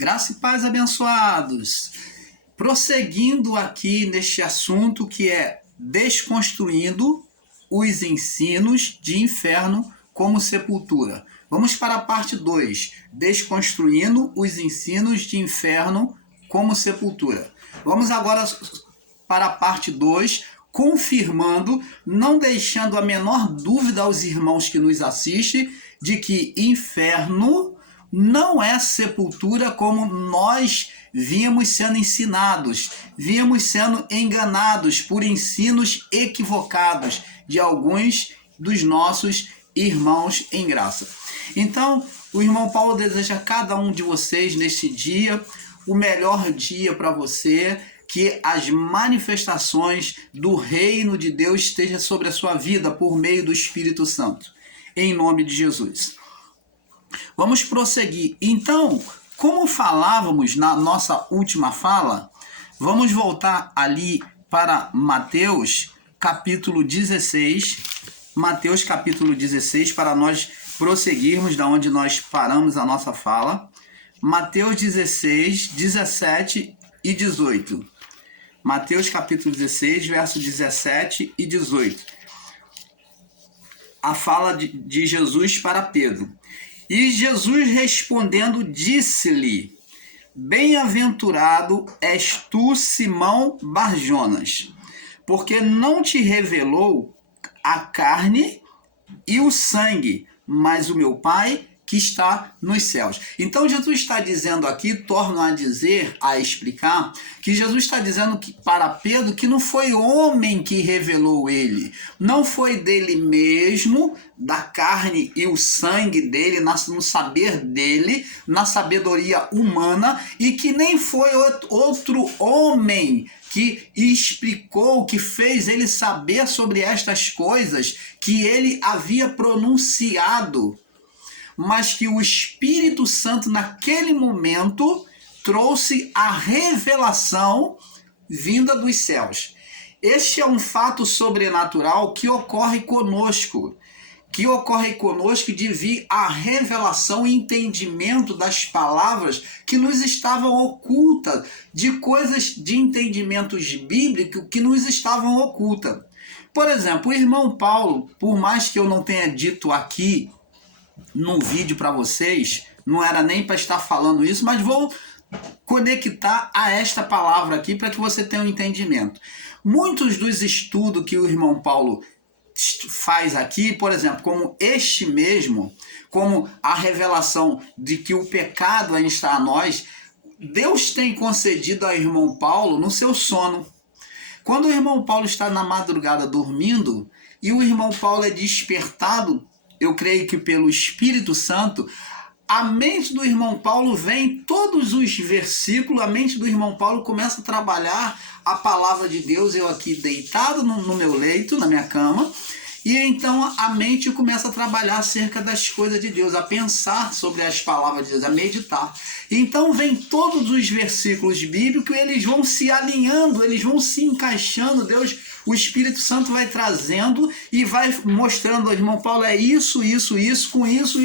Graça e paz, abençoados. Prosseguindo aqui neste assunto que é desconstruindo os ensinos de inferno como sepultura. Vamos para a parte 2, desconstruindo os ensinos de inferno como sepultura. Vamos agora para a parte 2, confirmando, não deixando a menor dúvida aos irmãos que nos assistem, de que inferno não é sepultura como nós víamos sendo ensinados, víamos sendo enganados por ensinos equivocados de alguns dos nossos irmãos em graça. Então, o irmão Paulo deseja a cada um de vocês neste dia o melhor dia para você, que as manifestações do reino de Deus estejam sobre a sua vida por meio do Espírito Santo. Em nome de Jesus. Vamos prosseguir. Então, como falávamos na nossa última fala, vamos voltar ali para Mateus capítulo 16. Mateus capítulo 16, para nós prosseguirmos da onde nós paramos a nossa fala. Mateus 16, 17 e 18. Mateus capítulo 16, verso 17 e 18. A fala de Jesus para Pedro. E Jesus respondendo disse-lhe: Bem-aventurado és tu, Simão Barjonas, porque não te revelou a carne e o sangue, mas o meu Pai que está nos céus. Então Jesus está dizendo aqui, torno a dizer, a explicar, que Jesus está dizendo que, para Pedro, que não foi homem que revelou ele, não foi dele mesmo, da carne e o sangue dele, no saber dele, na sabedoria humana, e que nem foi outro homem que explicou, que fez ele saber sobre estas coisas que ele havia pronunciado, mas que o Espírito Santo naquele momento trouxe a revelação vinda dos céus. Este é um fato sobrenatural que ocorre conosco, de vir a revelação e entendimento das palavras que nos estavam ocultas, de coisas de entendimentos bíblicos que nos estavam ocultas. Por exemplo, o irmão Paulo, por mais que eu não tenha dito aqui num vídeo para vocês, não era nem para estar falando isso, mas vou conectar a esta palavra aqui para que você tenha um entendimento. Muitos dos estudos que o irmão Paulo faz aqui, por exemplo, como este mesmo, como a revelação de que o pecado ainda está a nós, Deus tem concedido ao irmão Paulo no seu sono. Quando o irmão Paulo está na madrugada dormindo e o irmão Paulo é despertado, eu creio que pelo Espírito Santo, a mente do irmão Paulo vem, todos os versículos, a mente do irmão Paulo começa a trabalhar a palavra de Deus, eu aqui deitado no meu leito, na minha cama, e então a mente começa a trabalhar acerca das coisas de Deus, a pensar sobre as palavras de Deus, a meditar. Então vem todos os versículos bíblicos, eles vão se alinhando, eles vão se encaixando, o Espírito Santo vai trazendo e vai mostrando ao irmão Paulo, é isso, com isso,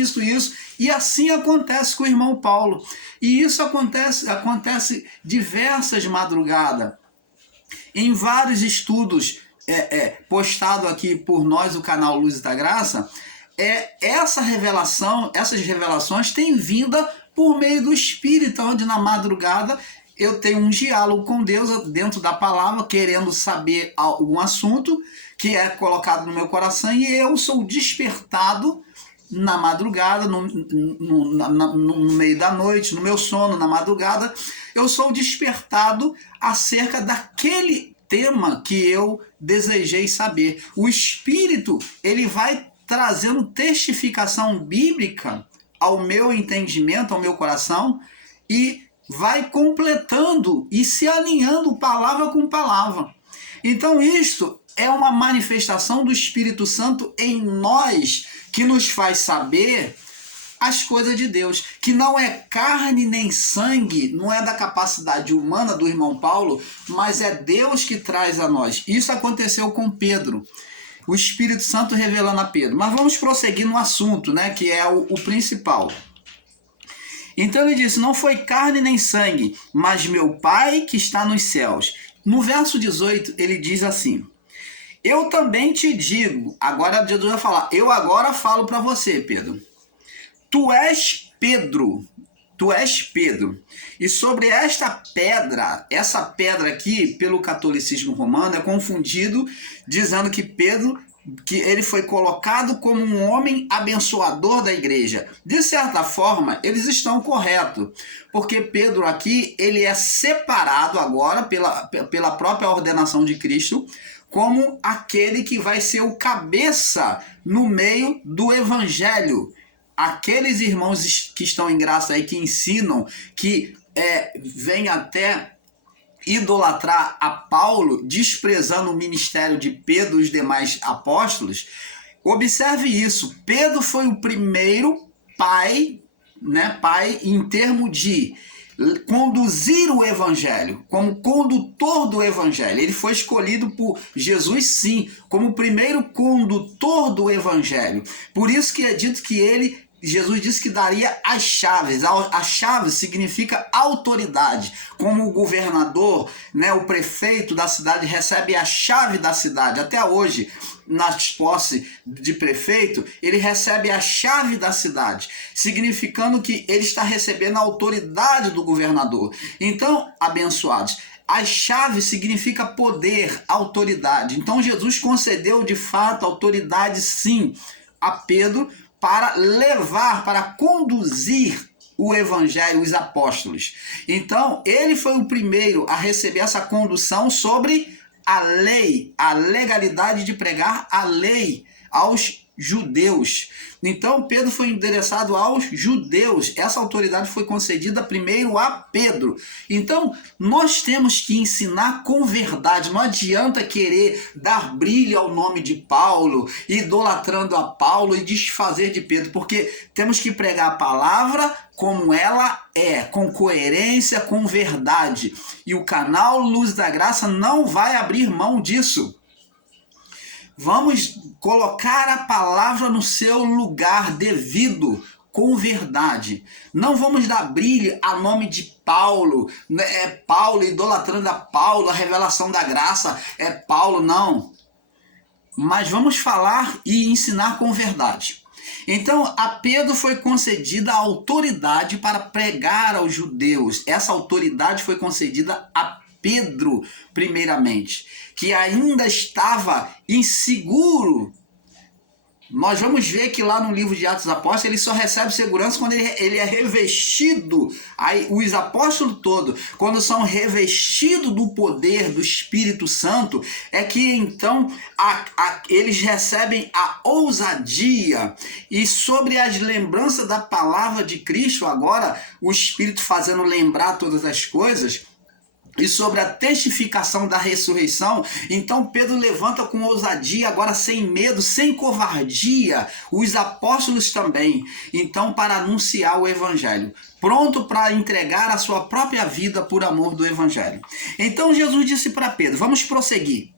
e assim acontece com o irmão Paulo. E isso acontece diversas madrugadas. Em vários estudos postado aqui por nós, o canal Luz da Graça, essas revelações têm vinda por meio do Espírito, onde na madrugada eu tenho um diálogo com Deus dentro da palavra, querendo saber algum assunto que é colocado no meu coração, e eu sou despertado na madrugada, no meio da noite, no meu sono, na madrugada, eu sou despertado acerca daquele tema que eu desejei saber. O Espírito, ele vai trazendo testificação bíblica ao meu entendimento, ao meu coração, e vai completando e se alinhando palavra com palavra. Então isto é uma manifestação do Espírito Santo em nós, que nos faz saber as coisas de Deus, que não é carne nem sangue, não é da capacidade humana do irmão Paulo, mas é Deus que traz a nós. Isso aconteceu com Pedro, o Espírito Santo revelando a Pedro. Mas vamos prosseguir no assunto, né, que é o principal. Então ele disse, não foi carne nem sangue, mas meu Pai que está nos céus. No verso 18 ele diz assim, eu também te digo, agora Jesus vai falar, eu agora falo para você, Pedro, tu és Pedro, e sobre esta pedra, essa pedra aqui, pelo catolicismo romano, é confundido, dizendo que Pedro, que ele foi colocado como um homem abençoador da igreja. De certa forma, eles estão corretos, porque Pedro aqui, ele é separado agora pela própria ordenação de Cristo, como aquele que vai ser o cabeça no meio do evangelho. Aqueles irmãos que estão em graça aí, que ensinam, que vêm até idolatrar a Paulo, desprezando o ministério de Pedro e os demais apóstolos, observe isso. Pedro foi o primeiro pai em termos de conduzir o evangelho, como condutor do evangelho. Ele foi escolhido por Jesus, sim, como o primeiro condutor do evangelho. Por isso que é dito que Jesus disse que daria as chaves. A chave significa autoridade. Como o governador, o prefeito da cidade recebe a chave da cidade. Até hoje, nas posses de prefeito, ele recebe a chave da cidade, significando que ele está recebendo a autoridade do governador. Então, abençoados, a chave significa poder, autoridade. Então, Jesus concedeu de fato autoridade, sim, a Pedro, para levar, para conduzir o evangelho, os apóstolos. Então, ele foi o primeiro a receber essa condução sobre a lei, a legalidade de pregar a lei aos judeus. Então, Pedro foi endereçado aos judeus. Essa autoridade foi concedida primeiro a Pedro. Então, nós temos que ensinar com verdade. Não adianta querer dar brilho ao nome de Paulo, idolatrando a Paulo e desfazer de Pedro, porque temos que pregar a palavra como ela é, com coerência, com verdade. E o canal Luz da Graça não vai abrir mão disso. Vamos colocar a palavra no seu lugar devido, com verdade. Não vamos dar brilho ao nome de Paulo. Paulo, idolatrando a Paulo, a revelação da graça. É Paulo, não. Mas vamos falar e ensinar com verdade. Então, a Pedro foi concedida a autoridade para pregar aos judeus. Essa autoridade foi concedida a Pedro, primeiramente, que ainda estava inseguro. Nós vamos ver que lá no livro de Atos dos Apóstolos, ele só recebe segurança quando ele é revestido. Aí, os apóstolos todos, quando são revestidos do poder do Espírito Santo, é que então eles recebem a ousadia. E sobre as lembranças da palavra de Cristo, agora, o Espírito fazendo lembrar todas as coisas, e sobre a testificação da ressurreição, então Pedro levanta com ousadia, agora sem medo, sem covardia, os apóstolos também, então para anunciar o evangelho, pronto para entregar a sua própria vida por amor do evangelho. Então Jesus disse para Pedro, vamos prosseguir.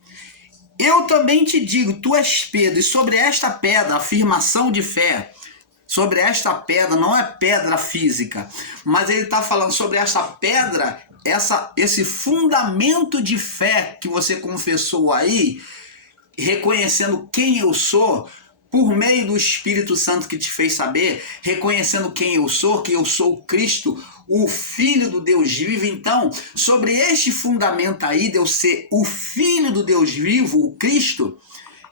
Eu também te digo, tu és Pedro, e sobre esta pedra, afirmação de fé, sobre esta pedra, não é pedra física, mas ele está falando sobre esta pedra, esse fundamento de fé que você confessou aí, reconhecendo quem eu sou, por meio do Espírito Santo que te fez saber, reconhecendo quem eu sou, que eu sou o Cristo, o Filho do Deus vivo. Então, sobre este fundamento aí de eu ser o Filho do Deus vivo, o Cristo,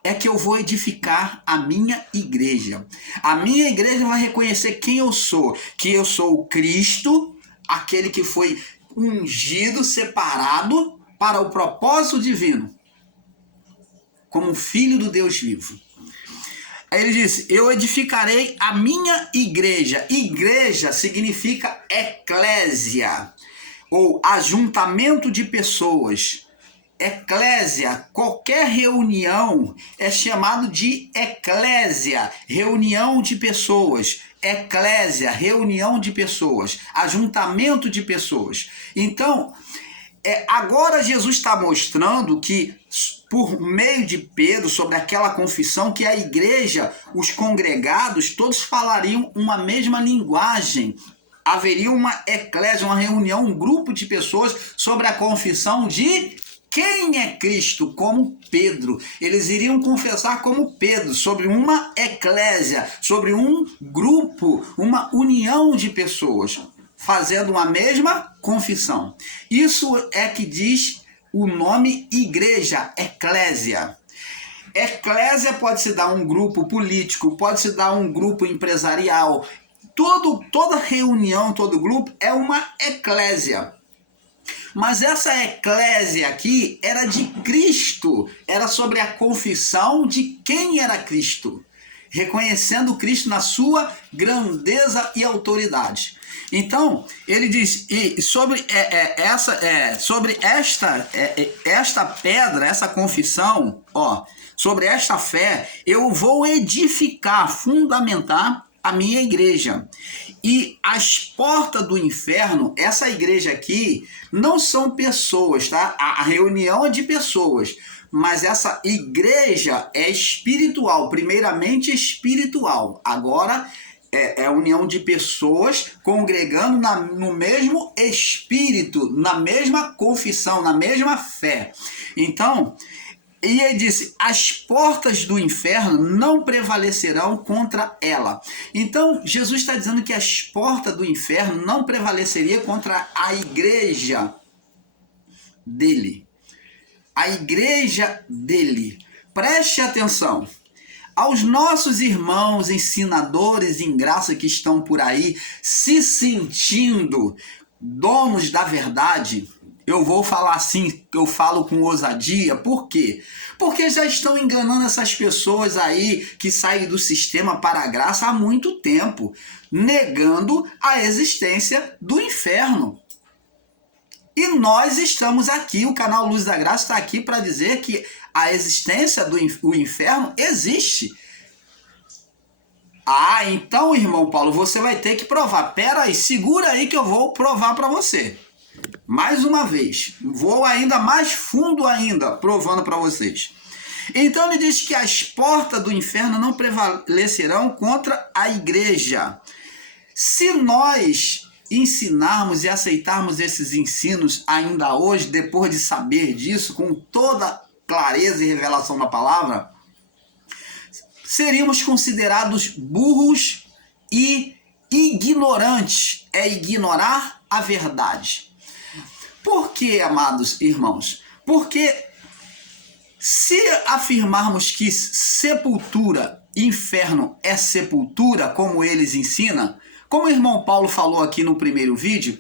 é que eu vou edificar a minha igreja. A minha igreja vai reconhecer quem eu sou, que eu sou o Cristo, aquele que foi ungido, separado para o propósito divino, como filho do Deus vivo. Aí ele disse, eu edificarei a minha igreja. Igreja significa eclésia, ou ajuntamento de pessoas. Eclésia, qualquer reunião é chamado de eclésia, reunião de pessoas. Eclésia, reunião de pessoas, ajuntamento de pessoas. Então, agora Jesus está mostrando que, por meio de Pedro, sobre aquela confissão, que a igreja, os congregados, todos falariam uma mesma linguagem. haveria uma eclésia, uma reunião, um grupo de pessoas sobre a confissão de quem é Cristo, como Pedro. Eles iriam confessar como Pedro, sobre uma eclésia, sobre um grupo, uma união de pessoas, fazendo uma mesma confissão. Isso é que diz o nome igreja, eclésia. Eclésia pode se dar um grupo político, pode se dar um grupo empresarial. Toda reunião, todo grupo é uma eclésia. Mas essa eclésia aqui era de Cristo, era sobre a confissão de quem era Cristo, reconhecendo Cristo na sua grandeza e autoridade. Então, ele diz, sobre esta pedra, essa confissão, sobre esta fé, eu vou edificar, fundamentar a minha igreja. E as portas do inferno, essa igreja aqui, não são pessoas, tá? A reunião é de pessoas, mas essa igreja é espiritual, primeiramente espiritual. Agora é a união de pessoas congregando no mesmo espírito, na mesma confissão, na mesma fé. Então, e ele disse, as portas do inferno não prevalecerão contra ela. Então, Jesus está dizendo que as portas do inferno não prevaleceriam contra a igreja dele. A igreja dele. Preste atenção. Aos nossos irmãos ensinadores em graça que estão por aí, se sentindo donos da verdade, eu vou falar assim, eu falo com ousadia, por quê? Porque já estão enganando essas pessoas aí que saem do sistema para a graça há muito tempo, negando a existência do inferno. E nós estamos aqui, o canal Luz da Graça está aqui para dizer que a existência do inferno existe. Ah, então, irmão Paulo, você vai ter que provar. Pera aí, segura aí que eu vou provar para você. Mais uma vez, vou ainda mais fundo ainda, provando para vocês. Então ele diz que as portas do inferno não prevalecerão contra a igreja. Se nós ensinarmos e aceitarmos esses ensinos ainda hoje, depois de saber disso, com toda clareza e revelação da palavra, seríamos considerados burros e ignorantes. É ignorar a verdade. Por que, amados irmãos? Porque se afirmarmos que sepultura, inferno é sepultura, como eles ensinam, como o irmão Paulo falou aqui no primeiro vídeo,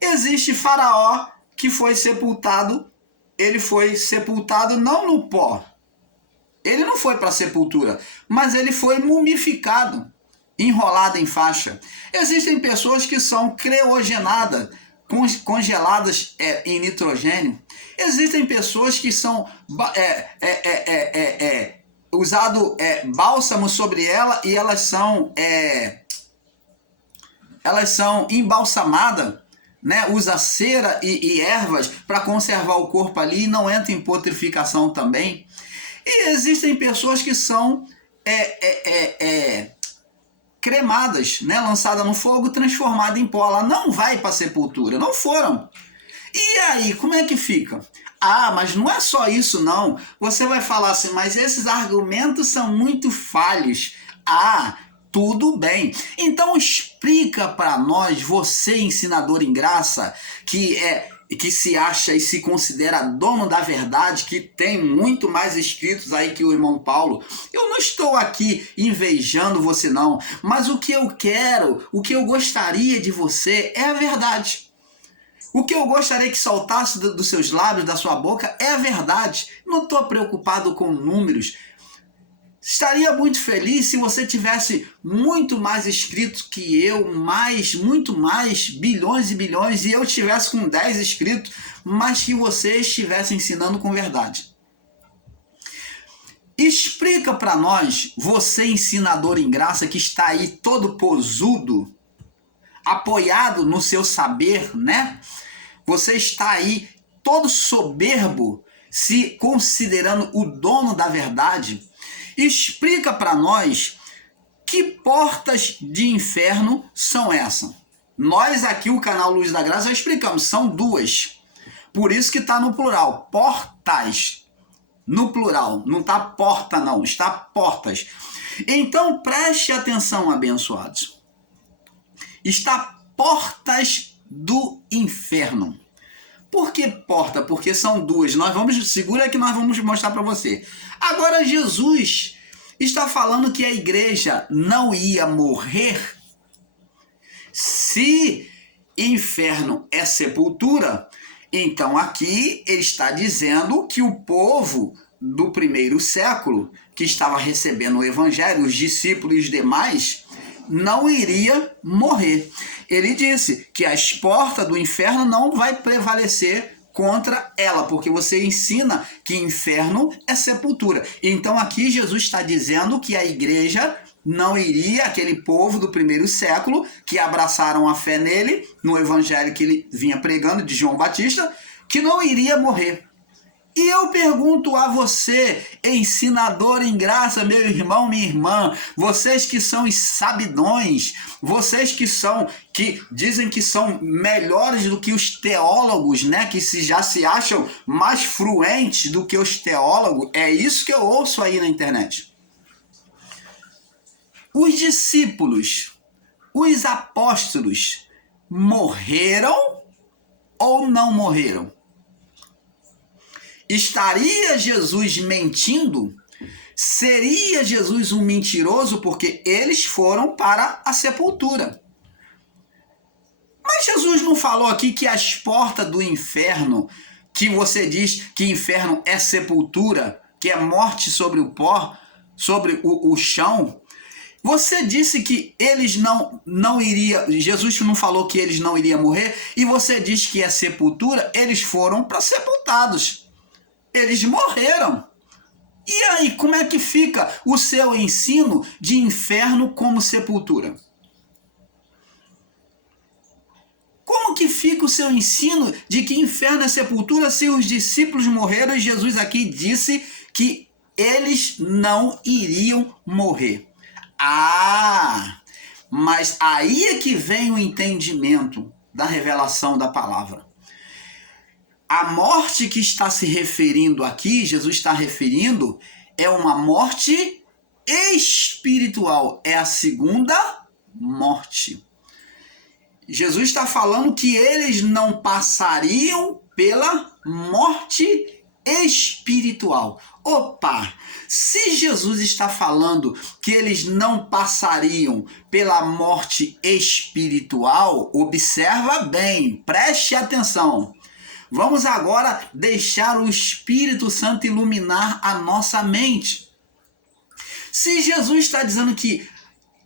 existe Faraó que foi sepultado, ele foi sepultado não no pó, ele não foi para a sepultura, mas ele foi mumificado, enrolado em faixa. Existem pessoas que são criogenadas, congeladas em nitrogênio. Existem pessoas que são usado bálsamo sobre ela e elas são embalsamadas, né? Usa cera e ervas para conservar o corpo ali e não entra em putrificação também. E existem pessoas que são cremadas, né? Lançada no fogo, transformada em pó. Ela não vai para a sepultura, não foram. E aí, como é que fica? Ah, mas não é só isso não. Você vai falar assim, mas esses argumentos são muito falhos. Ah, tudo bem. Então explica para nós, você ensinador em graça, que se acha e se considera dono da verdade, que tem muito mais escritos aí que o irmão Paulo. Eu não estou aqui invejando você não, mas o que eu quero, o que eu gostaria de você é a verdade. O que eu gostaria que soltasse dos seus lábios, da sua boca, é a verdade. Não estou preocupado com números. Estaria muito feliz se você tivesse muito mais inscritos que eu, muito mais, bilhões e bilhões, e eu estivesse com 10 inscritos, mas que você estivesse ensinando com verdade. Explica para nós, você ensinador em graça que está aí todo posudo, apoiado no seu saber, né? Você está aí todo soberbo, se considerando o dono da verdade. Explica para nós que portas de inferno são essas. Nós aqui, o canal Luz da Graça, já explicamos, são duas. Por isso que está no plural, portas. No plural, não está porta não, está portas. Então preste atenção, abençoados. Está portas do inferno. Por que porta? Porque são duas. Segura que nós vamos mostrar para você. Agora Jesus está falando que a igreja não ia morrer. Se inferno é sepultura, então aqui ele está dizendo que o povo do primeiro século, que estava recebendo o evangelho, os discípulos e os demais, não iria morrer. Ele disse que as portas do inferno não vai prevalecer contra ela, porque você ensina que inferno é sepultura. Então aqui Jesus está dizendo que a igreja não iria, aquele povo do primeiro século que abraçaram a fé nele, no evangelho que ele vinha pregando de João Batista, que não iria morrer. E eu pergunto a você, ensinador em graça, meu irmão, minha irmã, vocês que são os sabidões, vocês que dizem que são melhores do que os teólogos, né, que já se acham mais fluentes do que os teólogos, é isso que eu ouço aí na internet. Os discípulos, os apóstolos, morreram ou não morreram? Estaria Jesus mentindo? Seria Jesus um mentiroso porque eles foram para a sepultura? Mas Jesus não falou aqui que as portas do inferno, que você diz que inferno é sepultura, que é morte sobre o pó, sobre o chão? Você disse que eles não iriam, Jesus não falou que eles não iriam morrer, e você diz que é sepultura, eles foram para sepultados. Eles morreram. E aí, como é que fica o seu ensino de inferno como sepultura? Como que fica o seu ensino de que inferno é sepultura se os discípulos morreram e Jesus aqui disse que eles não iriam morrer? Ah, mas aí é que vem o entendimento da revelação da palavra. A morte que está se referindo aqui, Jesus está referindo, é uma morte espiritual, é a segunda morte. Jesus está falando que eles não passariam pela morte espiritual. Opa! Se Jesus está falando que eles não passariam pela morte espiritual, observa bem, preste atenção. Vamos agora deixar o Espírito Santo iluminar a nossa mente. Se Jesus está dizendo que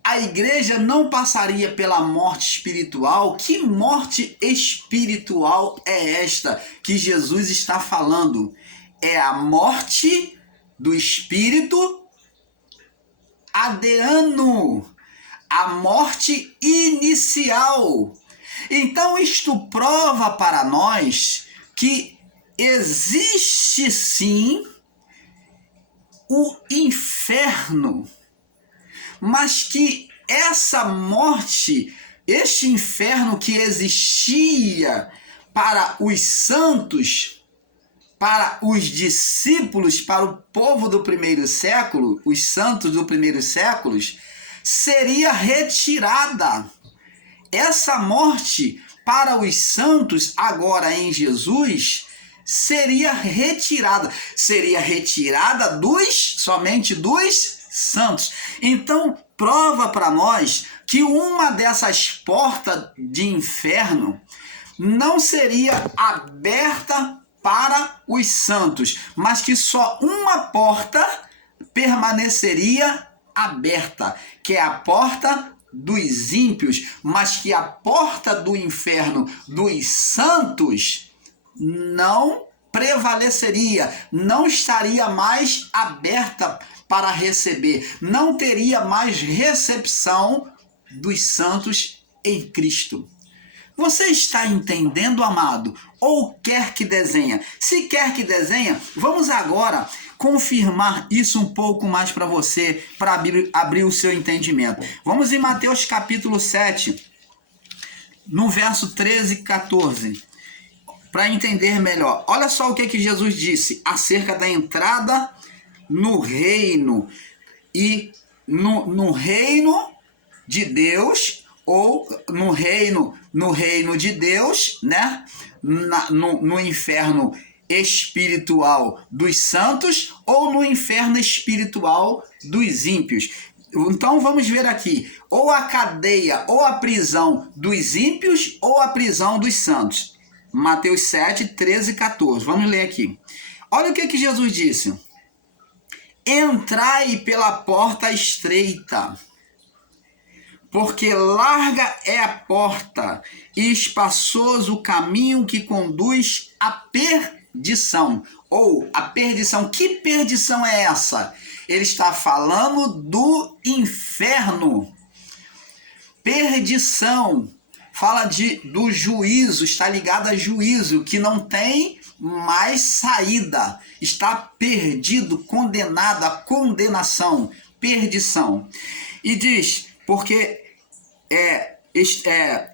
a igreja não passaria pela morte espiritual, que morte espiritual é esta que Jesus está falando? É a morte do espírito adeano, a morte inicial. Então isto prova para nós que existe sim o inferno, mas que essa morte, este inferno que existia para os santos, para os discípulos, para o povo do primeiro século, os santos do primeiro século, seria retirada. Essa morte para os santos, agora em Jesus, seria retirada somente dos santos. Então, prova para nós que uma dessas portas de inferno não seria aberta para os santos, mas que só uma porta permaneceria aberta, que é a porta dos ímpios, mas que a porta do inferno dos santos não prevaleceria, não estaria mais aberta para receber, não teria mais recepção dos santos em Cristo. Você está entendendo, amado? Ou quer que desenha? Se quer que desenha, vamos agora confirmar isso um pouco mais para você, para abrir o seu entendimento. Vamos em Mateus capítulo 7, no verso 13 e 14, para entender melhor. Olha só o que Jesus disse acerca da entrada no reino e no reino de Deus, ou no reino de Deus, né? No inferno espiritual dos santos ou no inferno espiritual dos ímpios. Então vamos ver aqui, ou a cadeia ou a prisão dos ímpios ou a prisão dos santos. Mateus 7, 13 e 14. Vamos ler aqui. Olha o que Jesus disse. Entrai pela porta estreita, porque larga é a porta e espaçoso o caminho que conduz à perdição. Ou a perdição. Que perdição é essa? Ele está falando do inferno. Perdição. Fala do juízo, está ligado a juízo, que não tem mais saída. Está perdido, condenado, a condenação, perdição. E diz, porque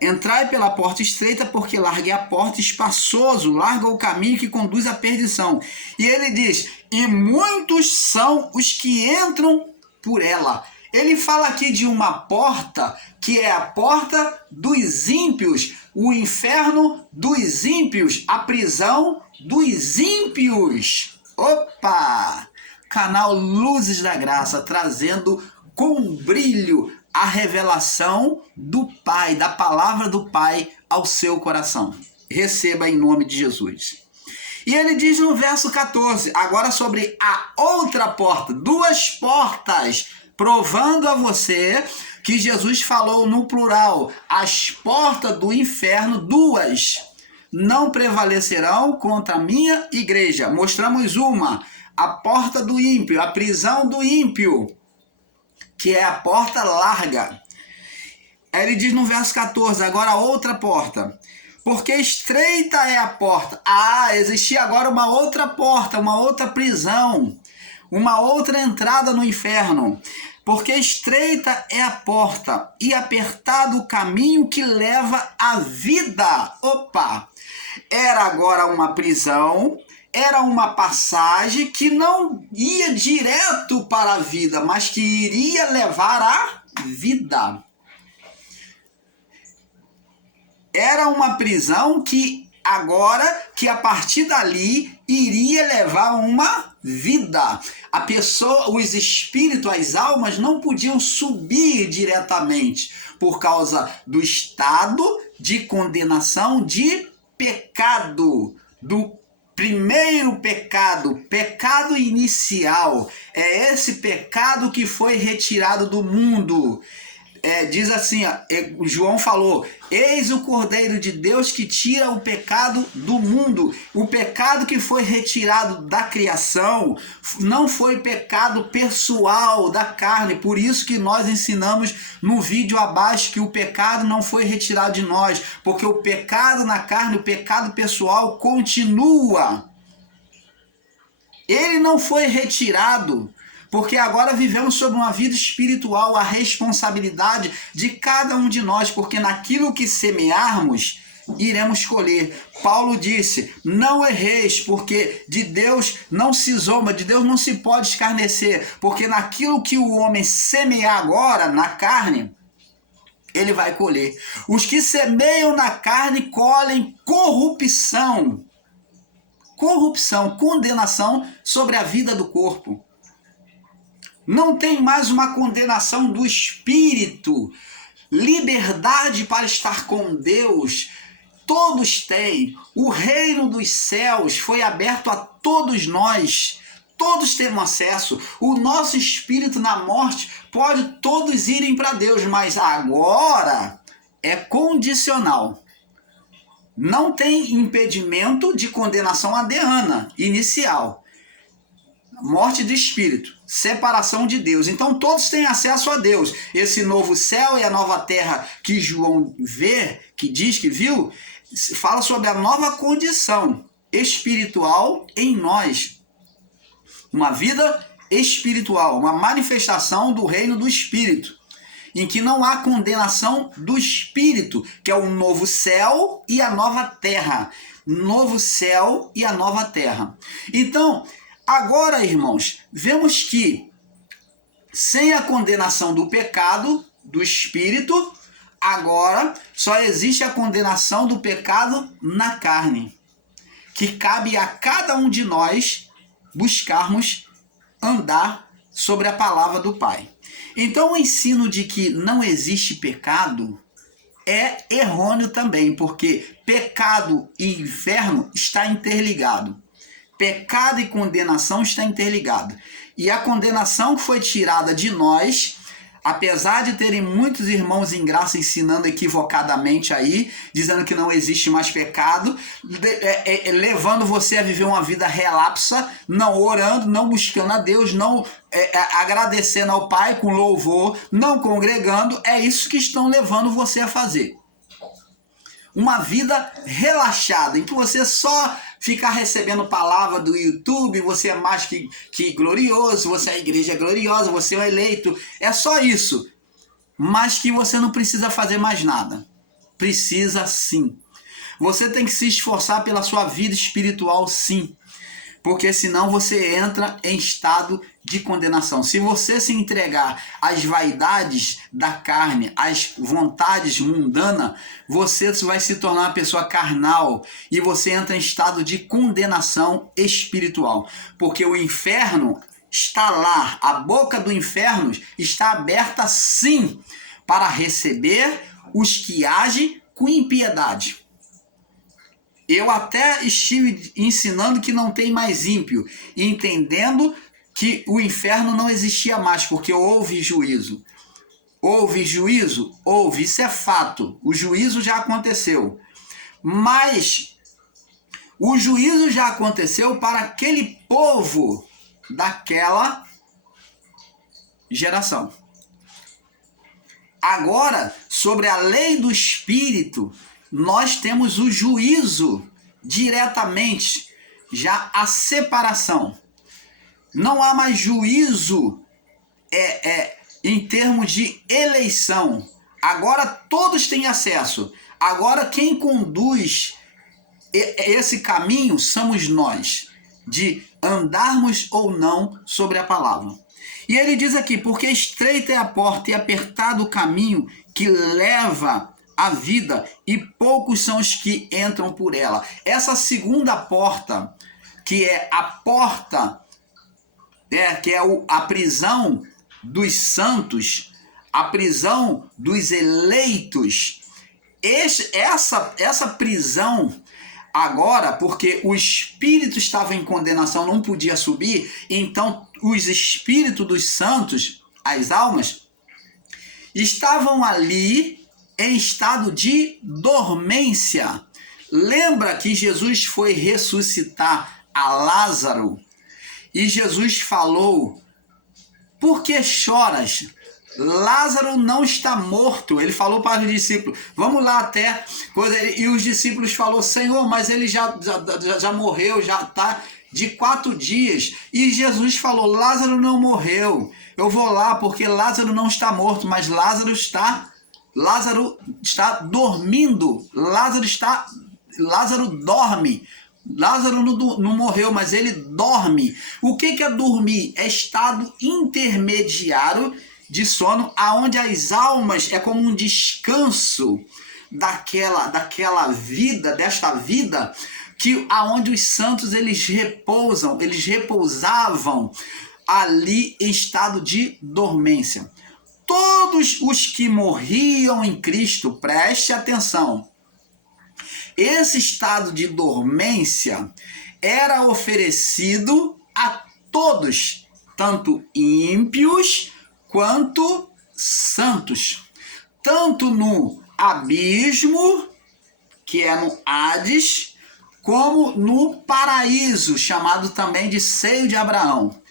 entrai pela porta estreita, porque larga é a porta, espaçoso, larga o caminho que conduz à perdição. E ele diz, e muitos são os que entram por ela. Ele fala aqui de uma porta que é a porta dos ímpios, o inferno dos ímpios, a prisão dos ímpios. Opa! Canal Luzes da Graça, trazendo com brilho a revelação do Pai, da palavra do Pai ao seu coração. Receba em nome de Jesus. E ele diz no verso 14, agora sobre a outra porta, duas portas, provando a você que Jesus falou no plural, as portas do inferno, duas, não prevalecerão contra a minha igreja. Mostramos uma, a porta do ímpio, a prisão do ímpio, que é a porta larga. Aí ele diz no verso 14, agora a outra porta. Porque estreita é a porta. Existia agora uma outra porta, uma outra prisão, uma outra entrada no inferno. Porque estreita é a porta e apertado o caminho que leva à vida. Opa! Era agora uma prisão, era uma passagem que não ia direto para a vida, mas que iria levar à vida. Era uma prisão que a partir dali, iria levar uma vida. A pessoa, os espíritos, as almas não podiam subir diretamente por causa do estado de condenação, de pecado, do primeiro pecado, pecado inicial. É esse pecado que foi retirado do mundo. Diz assim, João falou, eis o Cordeiro de Deus que tira o pecado do mundo. O pecado que foi retirado da criação não foi pecado pessoal da carne. Por isso que nós ensinamos no vídeo abaixo que o pecado não foi retirado de nós, porque o pecado na carne, o pecado pessoal continua. Ele não foi retirado. Porque agora vivemos sobre uma vida espiritual, a responsabilidade de cada um de nós, porque naquilo que semearmos, iremos colher. Paulo disse, não erreis, porque de Deus não se zomba, de Deus não se pode escarnecer, porque naquilo que o homem semear agora, na carne, ele vai colher. Os que semeiam na carne colhem corrupção, condenação sobre a vida do corpo. Não tem mais uma condenação do espírito, liberdade para estar com Deus. Todos têm. O reino dos céus foi aberto a todos nós. Todos temos acesso. O nosso espírito na morte pode todos irem para Deus, mas agora é condicional. Não tem impedimento de condenação adeana, inicial. Morte de espírito, separação de Deus. Então todos têm acesso a Deus. Esse novo céu e a nova terra que João vê, que diz que viu, fala sobre a nova condição espiritual em nós. Uma vida espiritual, uma manifestação do reino do espírito. em que não há condenação do espírito, que é o novo céu e a nova terra. Novo céu e a nova terra. Então, agora, irmãos, vemos que sem a condenação do pecado, do espírito, agora só existe a condenação do pecado na carne, que cabe a cada um de nós buscarmos andar sobre a palavra do Pai. Então o ensino de que não existe pecado é errôneo também, porque pecado e inferno está interligado. Pecado e condenação está interligado. E a condenação foi tirada de nós, apesar de terem muitos irmãos em graça ensinando equivocadamente aí, dizendo que não existe mais pecado, levando você a viver uma vida relapsa, não orando, não buscando a Deus, não agradecendo ao Pai com louvor, não congregando. É isso que estão levando você a fazer. Uma vida relaxada, em que você só fica recebendo palavra do YouTube, você é mais que glorioso, você é a igreja gloriosa, você é o eleito. É só isso. Mas que você não precisa fazer mais nada. Precisa sim. Você tem que se esforçar pela sua vida espiritual, sim. Porque senão você entra em estado de condenação. Se você se entregar às vaidades da carne, às vontades mundanas, você vai se tornar uma pessoa carnal e você entra em estado de condenação espiritual. Porque o inferno está lá, a boca do inferno está aberta sim para receber os que agem com impiedade. Eu até estive ensinando que não tem mais ímpio, entendendo que o inferno não existia mais, porque houve juízo. Houve juízo? Houve, isso é fato. O juízo já aconteceu. Mas o juízo já aconteceu para aquele povo daquela geração. Agora, sobre a lei do Espírito, nós temos o juízo diretamente, já a separação. Não há mais juízo em termos de eleição. Agora todos têm acesso. Agora quem conduz esse caminho somos nós, de andarmos ou não sobre a palavra. E ele diz aqui, porque estreita é a porta e apertado o caminho que leva a vida, e poucos são os que entram por ela. Essa segunda porta, que é a porta, que é a prisão dos santos, a prisão dos eleitos, essa prisão agora, porque o espírito estava em condenação, não podia subir, então os espíritos dos santos, as almas, estavam ali em estado de dormência. Lembra que Jesus foi ressuscitar a Lázaro e Jesus falou: por que choras? Lázaro não está morto. Ele falou para os discípulos, vamos lá até. E os discípulos falaram: Senhor, mas ele já morreu, já está de 4 dias. E Jesus falou: Lázaro não morreu. Eu vou lá porque Lázaro não está morto, mas Lázaro está dormindo. Lázaro dorme. Lázaro não morreu, mas ele dorme. O que é dormir? É estado intermediário de sono, aonde as almas é como um descanso daquela vida, desta vida, que aonde os santos eles repousavam ali em estado de dormência. Todos os que morriam em Cristo, preste atenção, esse estado de dormência era oferecido a todos, tanto ímpios quanto santos, tanto no abismo, que é no Hades, como no paraíso, chamado também de seio de Abraão.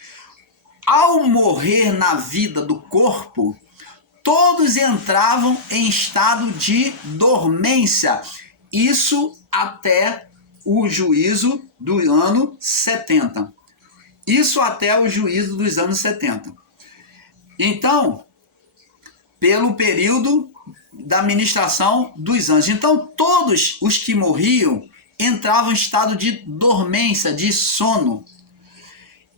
Ao morrer na vida do corpo, todos entravam em estado de dormência, isso até o juízo do ano 70. Isso até o juízo dos anos 70. Então, pelo período da ministração dos anjos. Então, todos os que morriam entravam em estado de dormência, de sono.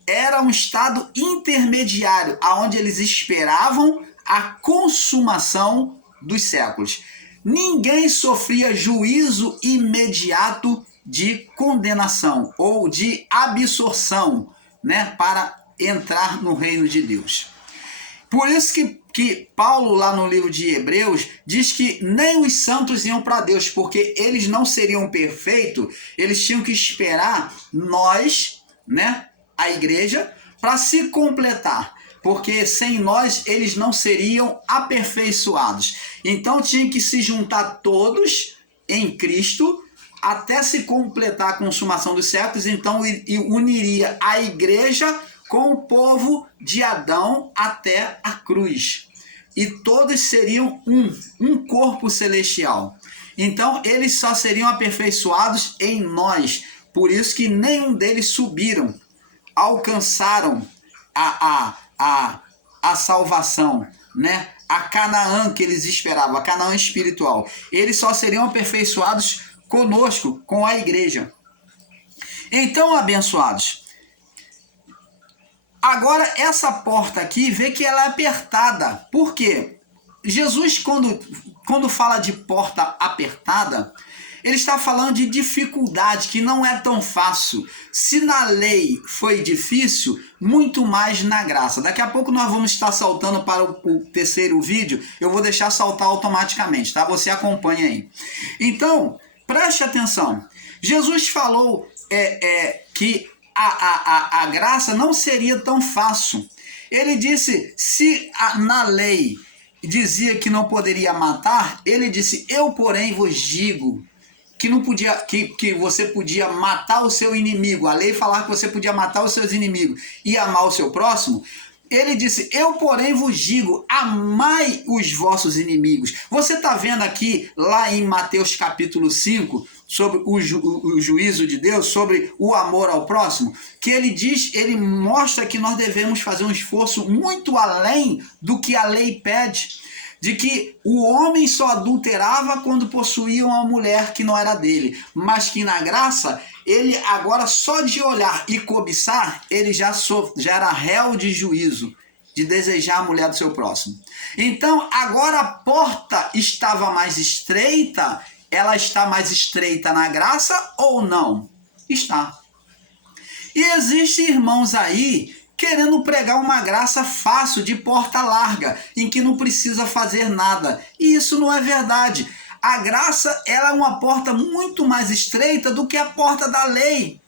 Era um estado intermediário, onde eles esperavam a consumação dos séculos. Ninguém sofria juízo imediato de condenação ou de absorção, né, para entrar no reino de Deus. Por isso que Paulo, lá no livro de Hebreus, diz que nem os santos iam para Deus, porque eles não seriam perfeitos, eles tinham que esperar nós, né, a igreja, para se completar, porque sem nós eles não seriam aperfeiçoados. Então tinha que se juntar todos em Cristo até se completar a consumação dos séculos. Então uniria a igreja com o povo de Adão até a cruz. E todos seriam um corpo celestial. Então eles só seriam aperfeiçoados em nós. Por isso que nenhum deles subiram, alcançaram a salvação, né? A Canaã que eles esperavam, a Canaã espiritual. Eles só seriam aperfeiçoados conosco, com a igreja. Então, abençoados, agora essa porta aqui, vê que ela é apertada. Por quê? Jesus, quando fala de porta apertada, ele está falando de dificuldade, que não é tão fácil. Se na lei foi difícil, muito mais na graça. Daqui a pouco nós vamos estar saltando para o terceiro vídeo. Eu vou deixar saltar automaticamente, tá? Você acompanha aí. Então, preste atenção. Jesus falou que a graça não seria tão fácil. Ele disse, se na lei dizia que não poderia matar, ele disse, eu porém vos digo que não podia, que você podia matar o seu inimigo. A lei falava que você podia matar os seus inimigos e amar o seu próximo. Ele disse, eu porém vos digo, amai os vossos inimigos. Você está vendo aqui, lá em Mateus capítulo 5, sobre o juízo de Deus, sobre o amor ao próximo, que ele diz, ele mostra que nós devemos fazer um esforço muito além do que a lei pede. De que o homem só adulterava quando possuía uma mulher que não era dele, mas que na graça, ele agora só de olhar e cobiçar, ele já era réu de juízo, de desejar a mulher do seu próximo. Então, agora a porta estava mais estreita, ela está mais estreita na graça ou não? Está. E existem irmãos aí querendo pregar uma graça fácil, de porta larga, em que não precisa fazer nada. E isso não é verdade. A graça, ela é uma porta muito mais estreita do que a porta da lei.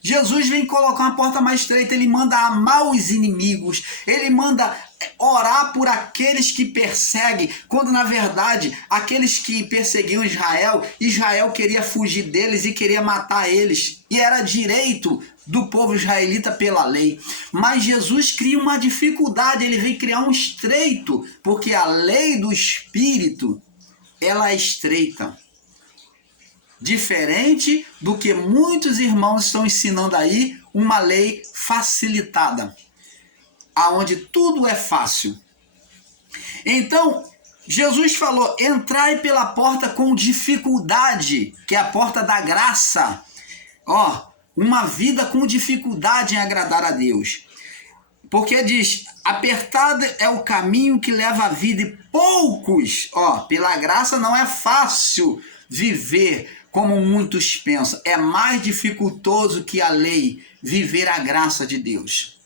Jesus vem colocar uma porta mais estreita, ele manda amar os inimigos, ele manda orar por aqueles que perseguem, quando na verdade aqueles que perseguiam Israel queria fugir deles e queria matar eles, e era direito do povo israelita pela lei. Mas Jesus cria uma dificuldade, ele vem criar um estreito, porque a lei do Espírito, ela é estreita. Diferente do que muitos irmãos estão ensinando aí, uma lei facilitada, aonde tudo é fácil. Então, Jesus falou, entrai pela porta com dificuldade, que é a porta da graça. Uma vida com dificuldade em agradar a Deus. Porque diz, apertado é o caminho que leva à vida e poucos, pela graça não é fácil viver como muitos pensam. É mais dificultoso que a lei viver a graça de Deus.